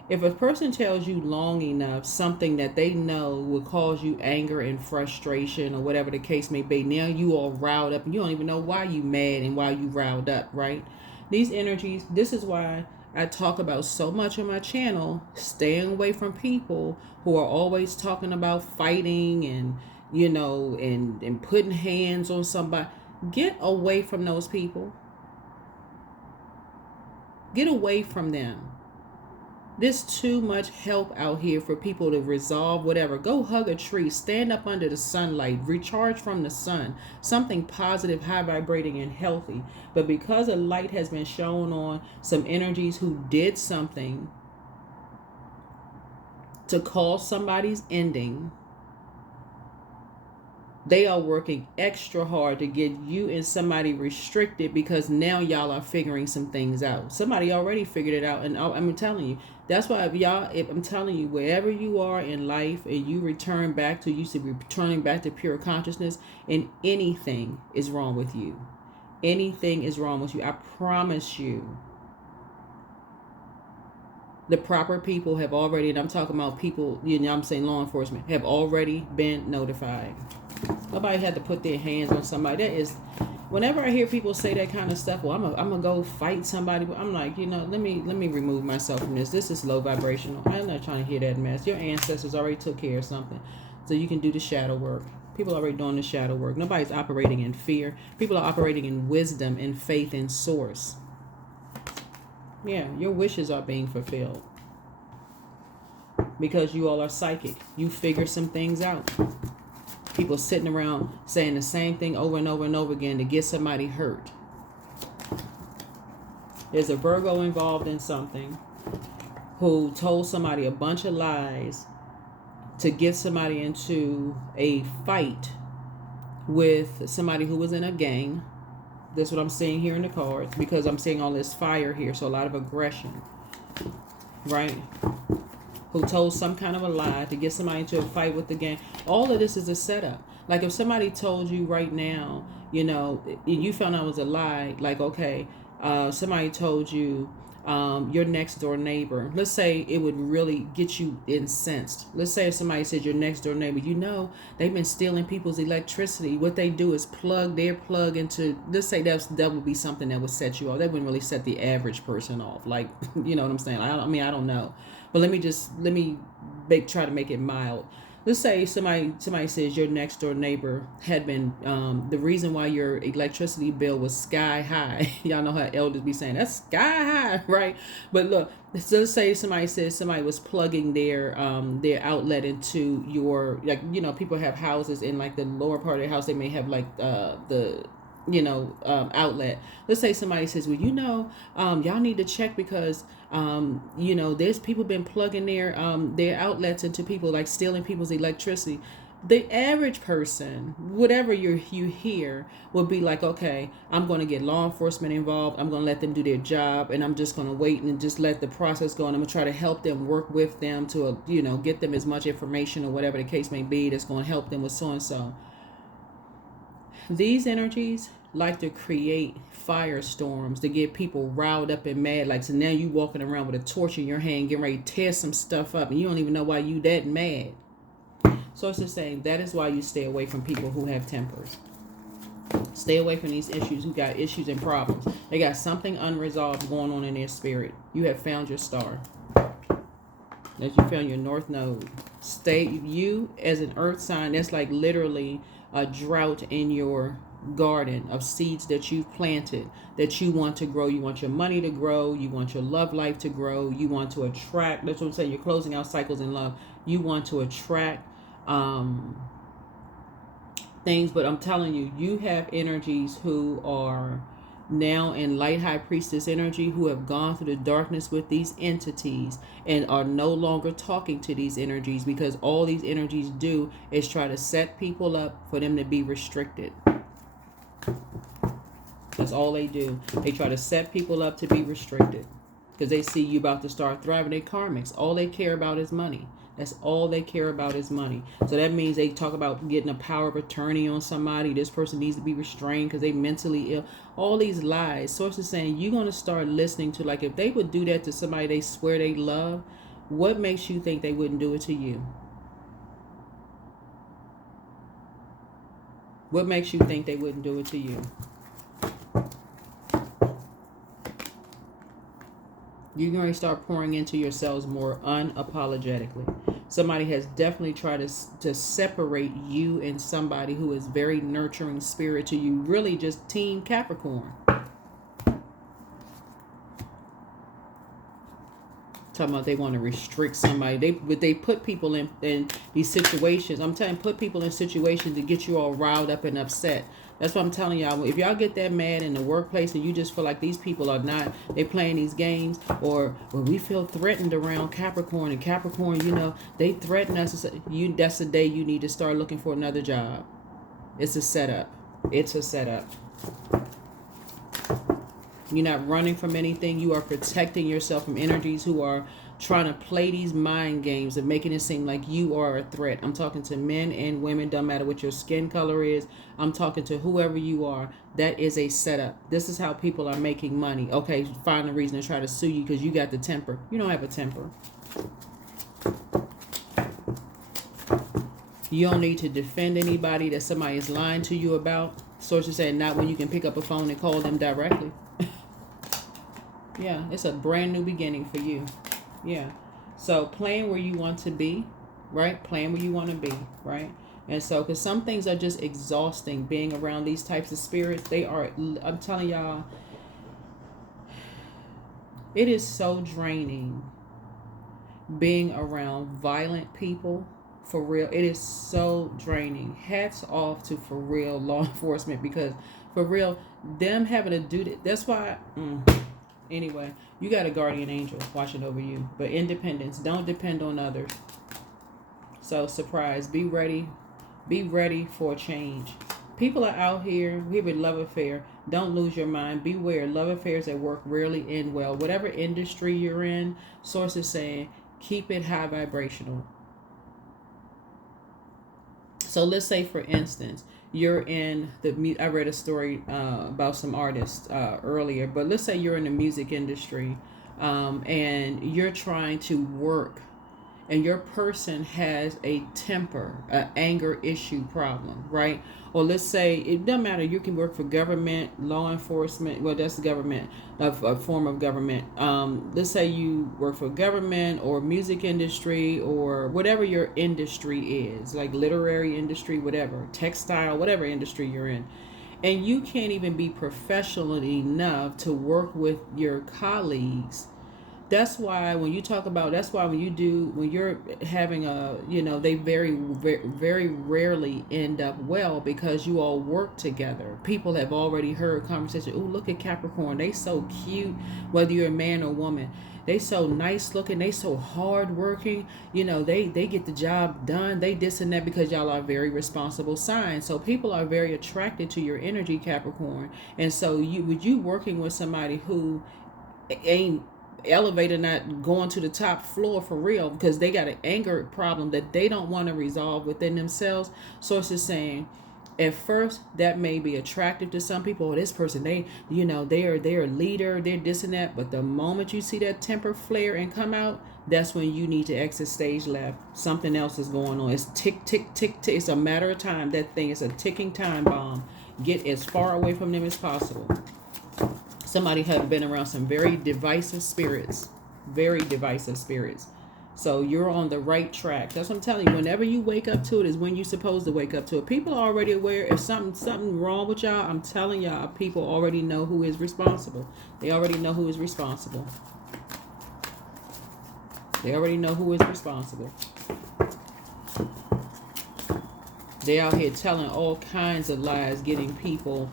If a person tells you long enough something that they know will cause you anger and frustration or whatever the case may be, now you all riled up and you don't even know why you mad and why you riled up, right? These energies, this is why I talk about so much on my channel, staying away from people who are always talking about fighting and, and putting hands on somebody. Get away from those people. Get away from them. There's too much help out here for people to resolve whatever. Go hug a tree, stand up under the sunlight, recharge from the sun, something positive, high vibrating, and healthy. But because a light has been shown on some energies who did something to cause somebody's ending, they are working extra hard to get you and somebody restricted because now y'all are figuring some things out. Somebody already figured it out. And I'm telling you, that's why if I'm telling you, wherever you are in life and you return back to, you should be returning back to pure consciousness, and anything is wrong with you. Anything is wrong with you. I promise you. The proper people have already, and I'm talking about people, I'm saying law enforcement, have already been notified. Nobody had to put their hands on somebody. That is, whenever I hear people say that kind of stuff, well, I'm gonna go fight somebody. I'm like, let me remove myself from this. This is low vibrational. I'm not trying to hear that mess. Your ancestors already took care of something, so you can do the shadow work. People are already doing the shadow work. Nobody's operating in fear. People are operating in wisdom and faith in source. Yeah, your wishes are being fulfilled because you all are psychic. You figure some things out. People sitting around saying the same thing over and over and over again to get somebody hurt. There's a Virgo involved in something who told somebody a bunch of lies to get somebody into a fight with somebody who was in a gang. That's what I'm seeing here in the cards, because I'm seeing all this fire here, so a lot of aggression, right? Who told some kind of a lie to get somebody into a fight with the gang. All of this is a setup. Like if somebody told you right now, you found out it was a lie, like, okay, somebody told you your next door neighbor, let's say it would really get you incensed. Let's say if somebody said your next door neighbor, they've been stealing people's electricity. What they do is plug their plug into, let's say that would be something that would set you off. That wouldn't really set the average person off. Like, you know what I'm saying? I don't know. But let me try to make it mild. Let's say somebody says your next door neighbor had been, the reason why your electricity bill was sky high. Y'all know how elders be saying, that's sky high, right? But look, so let's say somebody says somebody was plugging their outlet into your, like, people have houses in like the lower part of their house. They may have like the outlet. Let's say somebody says, well, y'all need to check because there's people been plugging their outlets into people, like stealing people's electricity. The average person, whatever you hear, would be like, okay, I'm going to get law enforcement involved. I'm going to let them do their job, and I'm just going to wait and just let the process go. And I'm going to try to help them, work with them to, get them as much information or whatever the case may be that's going to help them with so and so. These energies like to create firestorms to get people riled up and mad. Like, so now you walking around with a torch in your hand, getting ready to tear some stuff up, and you don't even know why you that mad. So it's just saying that is why you stay away from people who have tempers. Stay away from these issues who got issues and problems. They got something unresolved going on in their spirit. You have found your star. That you found your north node. You as an earth sign, that's like literally a drought in your garden of seeds that you've planted that you want to grow. You want your money to grow. You want your love life to grow. You want to attract. That's what I'm saying. You're closing out cycles in love. You want to attract things. But I'm telling you, you have energies who are now in light high priestess energy, who have gone through the darkness with these entities and are no longer talking to these energies, because all these energies do is try to set people up for them to be restricted. That's all they do. They try to set people up to be restricted because they see you about to start thriving. They karmics. All they care about is money. That's all they care about is money. So that means they talk about getting a power of attorney on somebody. This person needs to be restrained because they mentally ill. All these lies. Sources saying you're going to start listening to, like, if they would do that to somebody they swear they love, What makes you think they wouldn't do it to you? What makes you think they wouldn't do it to you? You're going to start pouring into yourselves more unapologetically. Somebody has definitely tried to separate you and somebody who is very nurturing spirit to you. Really just team Capricorn. Talking about they want to restrict somebody. They put people in these situations. I'm telling you, put people in situations to get you all riled up and upset. That's what I'm telling y'all. If y'all get that mad in the workplace and you just feel like these people are not, they playing these games, or we feel threatened around Capricorn, and Capricorn, you know, they threaten us. That's the day you need to start looking for another job. It's a setup. It's a setup. You're not running from anything. You are protecting yourself from energies who are trying to play these mind games of making it seem like you are a threat. I'm talking to men and women. Doesn't matter what your skin color is. I'm talking to whoever you are. That is a setup. This is how people are making money. Okay, find a reason to try to sue you because you got the temper. You don't have a temper. You don't need to defend anybody that somebody is lying to you about. Sources say not when you can pick up a phone and call them directly. Yeah, it's a brand new beginning for you. Yeah. So plan where you want to be, right? Plan where you want to be, right? And so, because some things are just exhausting being around these types of spirits. They are, I'm telling y'all, it is so draining being around violent people. For real. It is so draining. Hats off to, for real, law enforcement, because for real, them having to do that. That's why... Anyway, you got a guardian angel watching over you. But independence. Don't depend on others. So, surprise. Be ready. Be ready for change. People are out here. We have a love affair. Don't lose your mind. Beware. Love affairs at work rarely end well. Whatever industry you're in, sources saying, keep it high vibrational. So, let's say, for instance, you're in I read a story about some artists earlier, but let's say you're in the music industry and you're trying to work and your person has a temper, an anger issue problem, right? Or let's say, it doesn't matter, you can work for government, law enforcement, well, that's the government, a form of government. Let's say you work for government or music industry or whatever your industry is, like literary industry, whatever, textile, whatever industry you're in. And you can't even be professional enough to work with your colleagues. That's why when you talk about, when you're having they very, very, very rarely end up well because you all work together. People have already heard conversation. Oh, look at Capricorn. They so cute, whether you're a man or woman. They so nice looking. They so hard working. They get the job done. They this and that because y'all are very responsible signs. So people are very attracted to your energy, Capricorn. And so you working with somebody who ain't elevator not going to the top floor for real because they got an anger problem that they don't want to resolve within themselves. Sources saying at first that may be attractive to some people. This person, they're a leader, they're this and that, but the moment you see that temper flare and come out, that's when you need to exit stage left. Something else is going on. It's tick tick tick tick. It's a matter of time. That thing is a ticking time bomb. Get as far away from them as possible. Somebody have been around some very divisive spirits. So you're on the right track. That's what I'm telling you. Whenever you wake up to it is when you're supposed to wake up to it. People are already aware. If something wrong with y'all, I'm telling y'all, people already know who is responsible. They already know who is responsible. They out here telling all kinds of lies, getting people,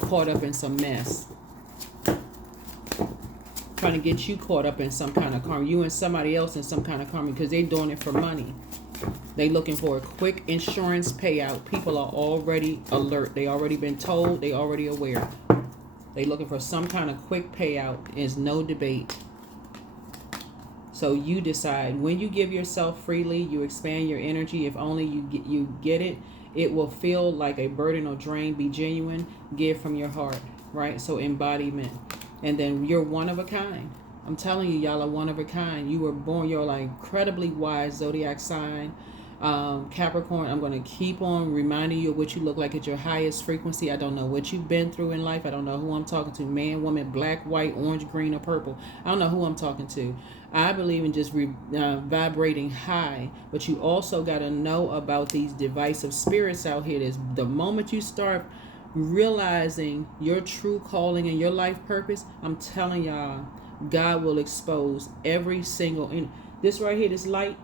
caught up in some mess. Trying to get you caught up in some kind of karma. You and somebody else in some kind of karma because they're doing it for money. They looking for a quick insurance payout. People are already alert. They already been told. They already aware. They looking for some kind of quick payout. There's no debate. So you decide. When you give yourself freely, you expand your energy. If only you get it, it will feel like a burden or drain. Be genuine. Give from your heart. Right? So embodiment. And then you're one of a kind. I'm telling you, y'all are one of a kind. You were born, you're like incredibly wise zodiac sign. Capricorn, I'm going to keep on reminding you of what you look like at your highest frequency. I don't know what you've been through in life. I don't know who I'm talking to. Man, woman, black, white, orange, green, or purple. I don't know who I'm talking to. I believe in just vibrating high. But you also got to know about these divisive spirits out here. The moment you start realizing your true calling and your life purpose, I'm telling y'all, God will expose every single... this right here, this light,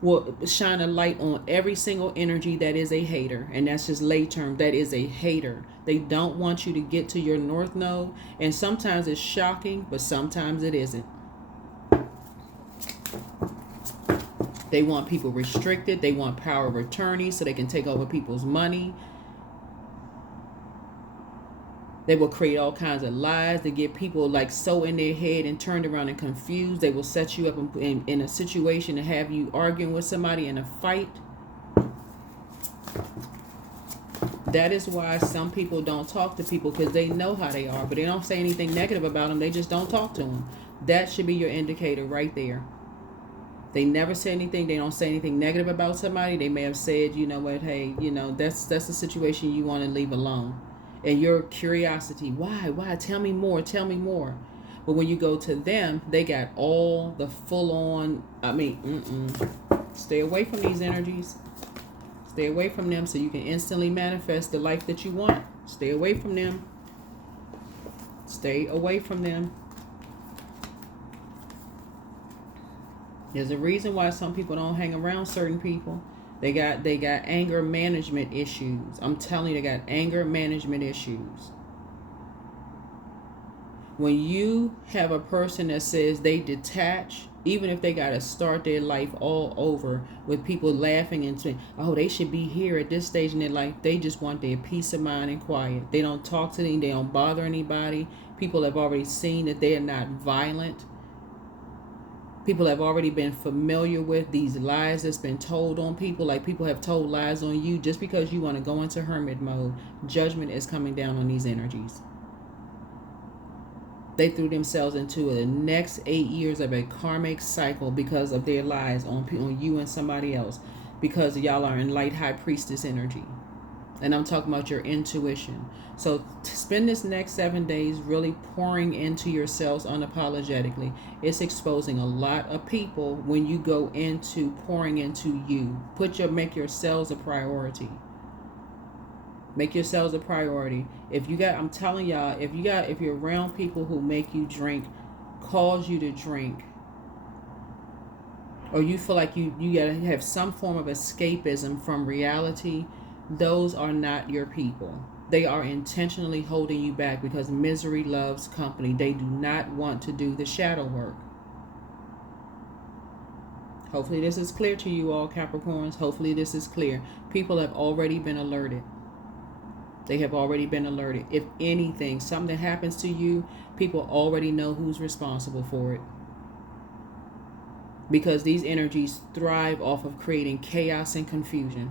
will shine a light on every single energy that is a hater. And that's just lay term. That is a hater. They don't want you to get to your north node. And sometimes it's shocking, but sometimes it isn't. They want people restricted. They want power of attorney so they can take over people's money. They will create all kinds of lies to get people like so in their head and turned around and confused. They will set you up in a situation to have you arguing with somebody in a fight. That is why some people don't talk to people, because they know how they are, but they don't say anything negative about them. They just don't talk to them. That should be your indicator right there. They never say anything. They don't say anything negative about somebody. They may have said, you know what, hey, you know, that's a situation you want to leave alone. And your curiosity, why? Tell me more. But when you go to them, they got all the full on, stay away from these energies. Stay away from them so you can instantly manifest the life that you want. Stay away from them. Stay away from them. There's a reason why some people don't hang around certain people. They got anger management issues. I'm telling you, they got anger management issues. When you have a person that says they detach, even if they got to start their life all over with people laughing and saying, oh, they should be here at this stage in their life. They just want their peace of mind and quiet. They don't talk to them. They don't bother anybody. People have already seen that they are not violent. People have already been familiar with these lies that's been told on people. Like people have told lies on you. Just because you want to go into hermit mode, judgment is coming down on these energies. They threw themselves into the next 8 years of a karmic cycle because of their lies on you and somebody else. Because y'all are in light high priestess energy. And I'm talking about your intuition. So spend this next 7 days really pouring into yourselves unapologetically. It's exposing a lot of people when you go into pouring into you. Make yourselves a priority. Make yourselves a priority. I'm telling y'all, if you're around people who make you drink, cause you to drink, or you feel like you gotta have some form of escapism from reality, those are not your people. They are intentionally holding you back because misery loves company. They do not want to do the shadow work. Hopefully this is clear to you all, Capricorns. Hopefully this is clear. People have already been alerted. They have already been alerted. If anything, something happens to you, people already know who's responsible for it. Because these energies thrive off of creating chaos and confusion.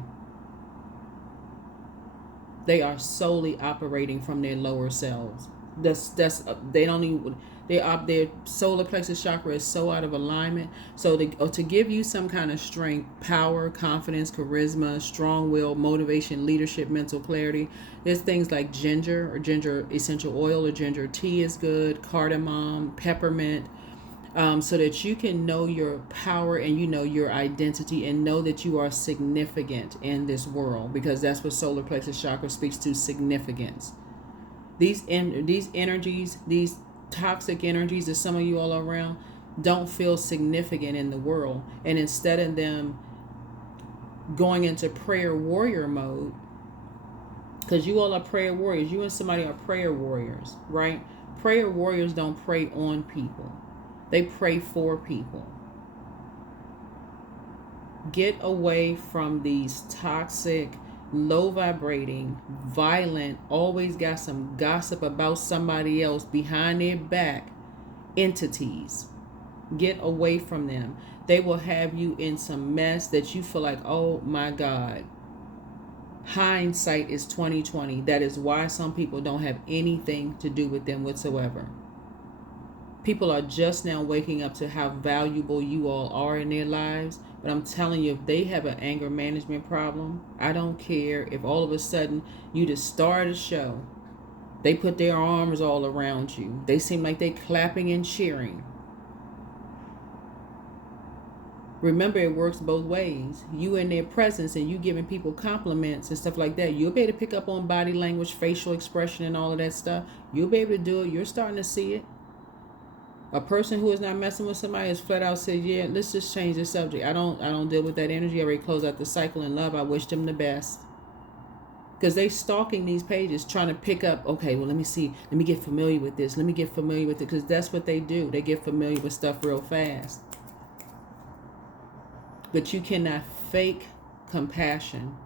They are solely operating from their lower selves. Their solar plexus chakra is so out of alignment. So to give you some kind of strength, power, confidence, charisma, strong will, motivation, leadership, mental clarity, there's things like ginger or ginger essential oil or ginger tea is good, cardamom, peppermint, so that you can know your power and you know your identity and know that you are significant in this world, because that's what solar plexus chakra speaks to, significance. These energies, these toxic energies that some of you all are around, don't feel significant in the world. And instead of them going into prayer warrior mode, because you all are prayer warriors, you and somebody are prayer warriors, right? Prayer warriors don't pray on people. They pray for people. Get away from these toxic, low vibrating, violent, always got some gossip about somebody else behind their back entities. Get away from them. They will have you in some mess that you feel like, oh my God. Hindsight is 20/20. That is why some people don't have anything to do with them whatsoever. People are just now waking up to how valuable you all are in their lives. But I'm telling you, if they have an anger management problem, I don't care if all of a sudden you just start a show. They put their arms all around you. They seem like they clapping and cheering. Remember, it works both ways. You in their presence and you giving people compliments and stuff like that. You'll be able to pick up on body language, facial expression, and all of that stuff. You'll be able to do it. You're starting to see it. A person who is not messing with somebody is flat out said, yeah, let's just change the subject. I don't deal with that energy. I already closed out the cycle in love. I wish them the best. Because they stalking these pages trying to pick up, okay, well, let me see. Let me get familiar with this. Let me get familiar with it. Because that's what they do. They get familiar with stuff real fast. But you cannot fake compassion.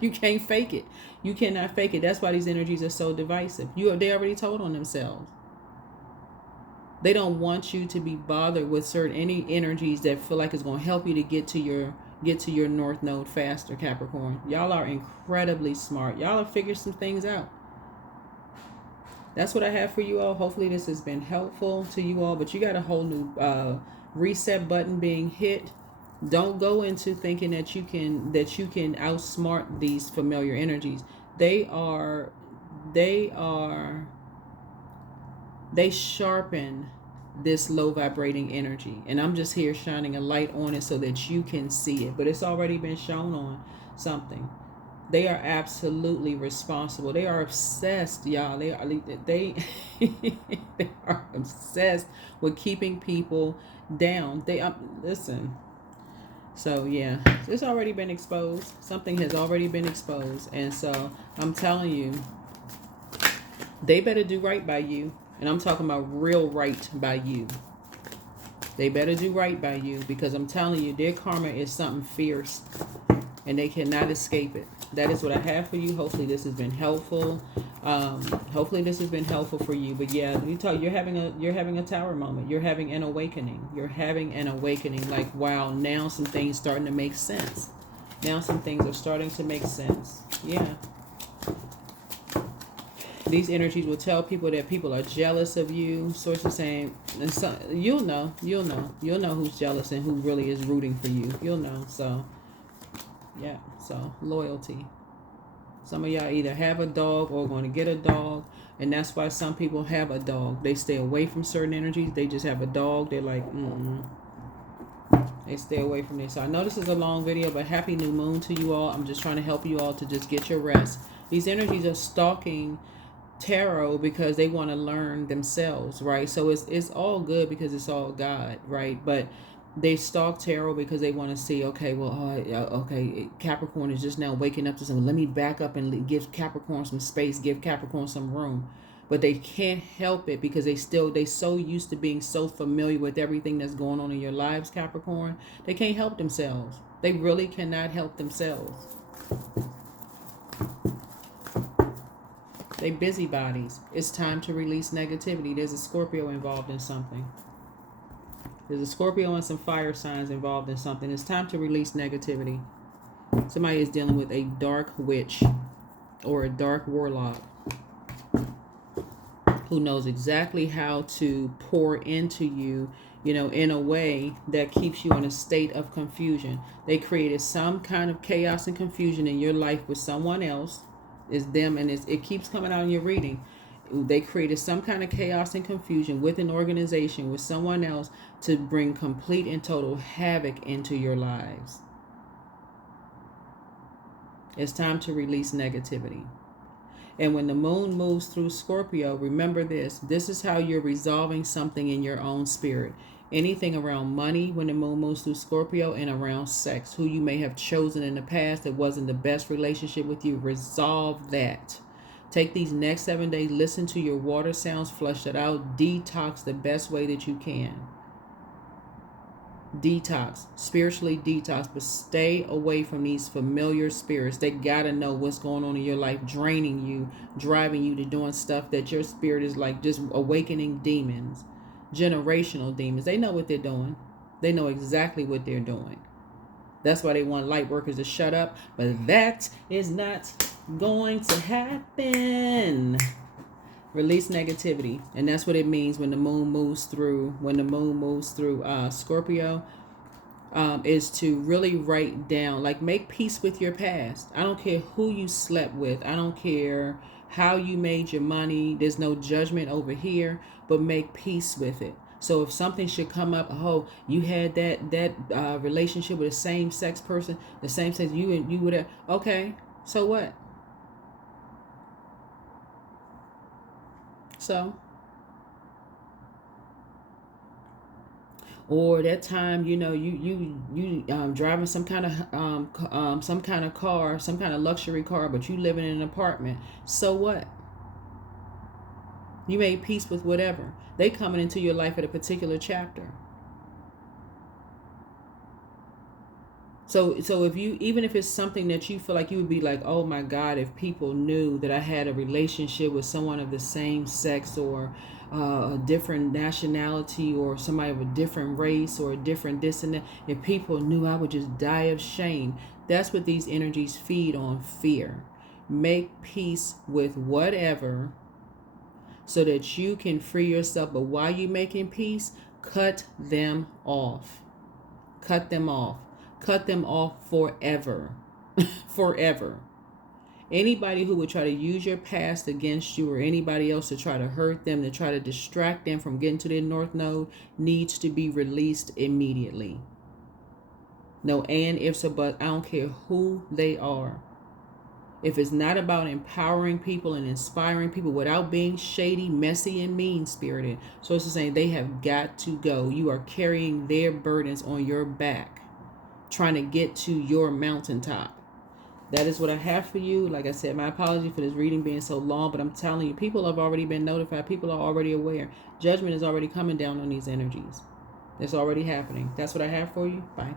You can't fake it. You cannot fake it. That's why these energies are so divisive. They already told on themselves. They don't want you to be bothered with any energies that feel like it's going to help you to get to your north node faster, Capricorn. Y'all are incredibly smart. Y'all have figured some things out. That's what I have for you all. Hopefully this has been helpful to you all. But you got a whole new reset button being hit. Don't go into thinking that you can outsmart these familiar energies. They sharpen this low vibrating energy, and I'm just here shining a light on it so that you can see it. But it's already been shown on something. They are absolutely responsible. They are obsessed, y'all. They they are obsessed with keeping people down. Listen. So yeah, it's already been exposed. Something has already been exposed, and so I'm telling you, they better do right by you. And I'm talking about real right by you. They better do right by you, because I'm telling you, their karma is something fierce and they cannot escape it. That is what I have for you. Hopefully this has been helpful. Hopefully this has been helpful for you. But yeah, you're having a tower moment. You're having an awakening. You're having an awakening. Like, wow, now some things starting to make sense. Now some things are starting to make sense. Yeah. These energies will tell people that people are jealous of you. Source is saying, and so, you'll know who's jealous and who really is rooting for you. You'll know. So, yeah. So, loyalty. Some of y'all either have a dog or going to get a dog. And that's why some people have a dog. They stay away from certain energies. They just have a dog. They're like, They stay away from this. So I know this is a long video, but happy new moon to you all. I'm just trying to help you all to just get your rest. These energies are stalking tarot because they want to learn themselves, right? So it's all good because it's all God, right? But they stalk tarot because they want to see, okay, well, okay, Capricorn is just now waking up to something. Let me back up and give Capricorn some space, give Capricorn some room. But they can't help it because they so used to being so familiar with everything that's going on in your lives, Capricorn. They can't help themselves. They really cannot help themselves. They busybodies. It's time to release negativity. There's a Scorpio involved in something. There's a Scorpio and some fire signs involved in something. It's time to release negativity. Somebody is dealing with a dark witch or a dark warlock who knows exactly how to pour into you, in a way that keeps you in a state of confusion. They created some kind of chaos and confusion in your life with someone else. It's them, and it keeps coming out in your reading. They created some kind of chaos and confusion with an organization, with someone else, to bring complete and total havoc into your lives. It's time to release negativity. And when the moon moves through Scorpio, remember this. This is how you're resolving something in your own spirit. Anything around money when the moon moves through Scorpio, and around sex, who you may have chosen in the past that wasn't the best relationship with you, resolve that. Take these next 7 days, listen to your water sounds, flush it out, detox the best way that you can. Detox, spiritually detox, but stay away from these familiar spirits. They gotta know what's going on in your life, draining you, driving you to doing stuff that your spirit is like just awakening demons. Generational demons. They know what they're doing. They know exactly what they're doing. That's why they want light workers to shut up. But that is not going to happen. Release negativity. And that's what it means when the moon moves through, Scorpio, is to really write down, like, make peace with your past. I don't care who you slept with. I don't care how you made your money. There's no judgment over here, but make peace with it. So if something should come up, oh, you had that relationship with a same sex person, the same sex, you would have, okay, so what? So, or that time, you driving some kind of car, some kind of luxury car, but you living in an apartment. So what? You made peace with whatever. They coming into your life at a particular chapter. So if you, even if it's something that you feel like you would be like, oh my God, if people knew that I had a relationship with someone of the same sex, or a different nationality, or somebody of a different race, or a different this and that, if people knew, I would just die of shame. That's what these energies feed on: fear. Make peace with whatever so that you can free yourself. But while you're making peace, cut them off. Cut them off. Cut them off forever. Forever. Anybody who would try to use your past against you, or anybody else to try to hurt them, to try to distract them from getting to their North Node, needs to be released immediately. No and, ifs, or buts. I don't care who they are. If it's not about empowering people and inspiring people without being shady, messy, and mean-spirited, so it's saying they have got to go. You are carrying their burdens on your back, trying to get to your mountaintop. That is what I have for you. Like I said, my apology for this reading being so long, but I'm telling you, people have already been notified. People are already aware. Judgment is already coming down on these energies. It's already happening. That's what I have for you. Bye.